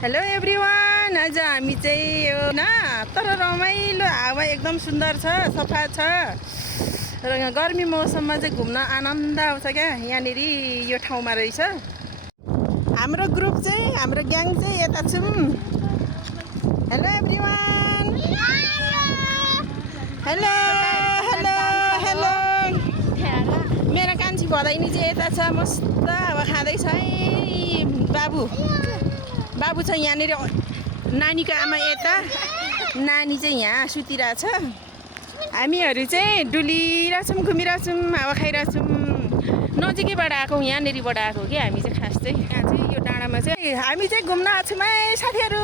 Hello everyone. आज हामी चाहिँ यो न तर रमाइलो, हावा एकदम सुन्दर छ, सफा छ र यहाँ गर्मी मौसममा चाहिँ घुम्न आनन्द आउँछ क्या। यहाँनिर यो ठाउँमा रहेछ हाम्रो ग्रुप चाहिँ, हाम्रो ग्याङ चाहिँ यता छौँ। Hello everyone. Hello hello hello. मेरो कान्छी भदैनी चाहिँ यता छ, मस्त हावा खाँदैछ है। बाबु छ यहाँनिर, नानीको आमा यता, नानी चाहिँ यहाँ सुतिरहेछ। हामीहरू चाहिँ डुलिरहेछौँ, घुमिरहेछौँ, हावा खाइरहेछौँ। नजिकैबाट आएको, यहाँनिरबाट आएको कि हामी चाहिँ खास चाहिँ यहाँ चाहिँ यो डाँडामा चाहिँ हामी चाहिँ घुम्न आएको छौँ है साथीहरू।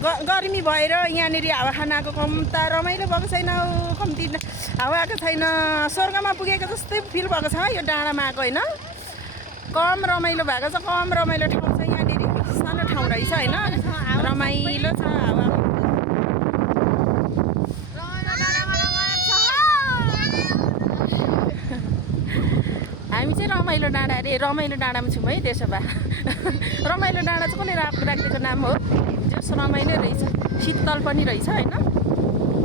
गर्मी भएर यहाँनिर हावा खान आएको, कम्ता रमाइलो भएको छैन, कम्ती हावा आएको छैन। स्वर्गमा पुगेको जस्तै फिल भएको छ यो डाँडामा आएको होइन। कम रमाइलो भएको छ, कम रमाइलो ठाउँ छ यहाँनिर, सानो ठाउँ रहेछ होइन, रमाइलो छ हावा। हामी चाहिँ रमाइलो डाँडा अरे रमाइलो डाँडामा छौँ है। त्यसो भए रमाइलो डाँडा चाहिँ कसले राखिदिएको नाम हो, जस रमाइलो रहेछ, शीतल पनि रहेछ होइन।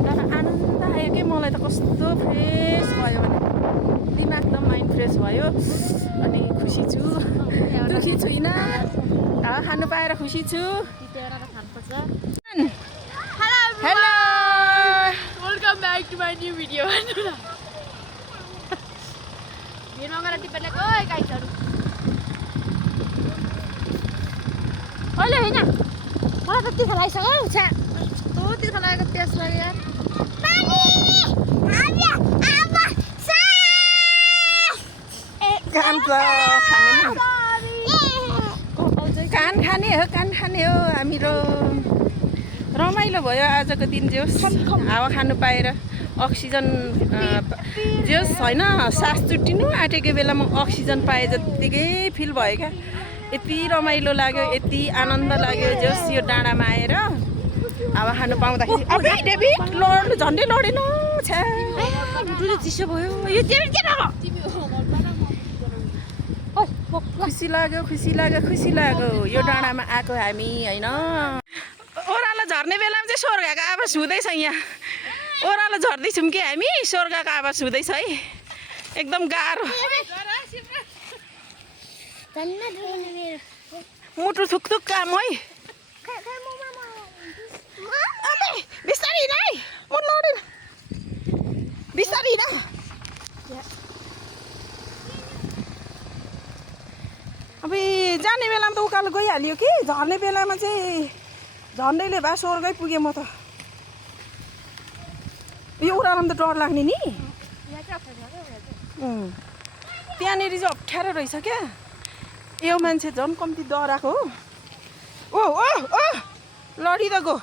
तर आनन्द आयो कि मलाई त, कस्तो फ्रेस भयो भने दिमाग एकदम माइन्ड फ्रेस भयो। अनि खुसी छु, दुखी छुइनँ, हावा खानु पाएर खुसी छु। Hello, welcome back to my new video. भिडियोमा गएर टिपेर गए गाइसहरु। अहिले हैन, मलाई त तिर्खा लागिसक्यो हौ। छ्या, कस्तो तिर्खा लागेको प्यास लाग्यो यार। पानी आबा सा कान खाने हो हामीहरू। रमाइलो भयो आजको दिन, जोस् हावा खानु पाएर, अक्सिजन जोस् होइन। सास चुट्टिनु आँटेको बेलामा अक्सिजन पाए जत्तिकै फिल भयो क्या। यति रमाइलो लाग्यो, यति आनन्द लाग्यो जोस् यो डाँडामा आएर हावा खानु पाउँदाखेरि। लड्नु झन्डै लडेन, छ्या चिसो भयो। यो खुसी लाग्यो यो डाँडामा आएको हामी होइन। ओह्रालो झर्ने बेलामा चाहिँ स्वर्गको आवाज हुँदैछ यहाँ। ओह्रालो झर्दैछौँ कि हामी, स्वर्गको आवाज हुँदैछ है। एकदम गाह्रो, मुटु थुकथुक काम है। बिस्तारी हिँड है, म लडेन, बिस्तारी हिँड। अब जाने बेलामा त उकालो गइहाल्यो कि, झर्ने बेलामा चाहिँ झन्डैले भए स्वर्गै पुगेँ म त। यो ओह्रालोमा त डर लाग्ने नि, त्यहाँनिर चाहिँ अप्ठ्यारो रहेछ क्या। यो मान्छे झन् कम्ती डराएको हो। ओ ओ ओ लडी त गो।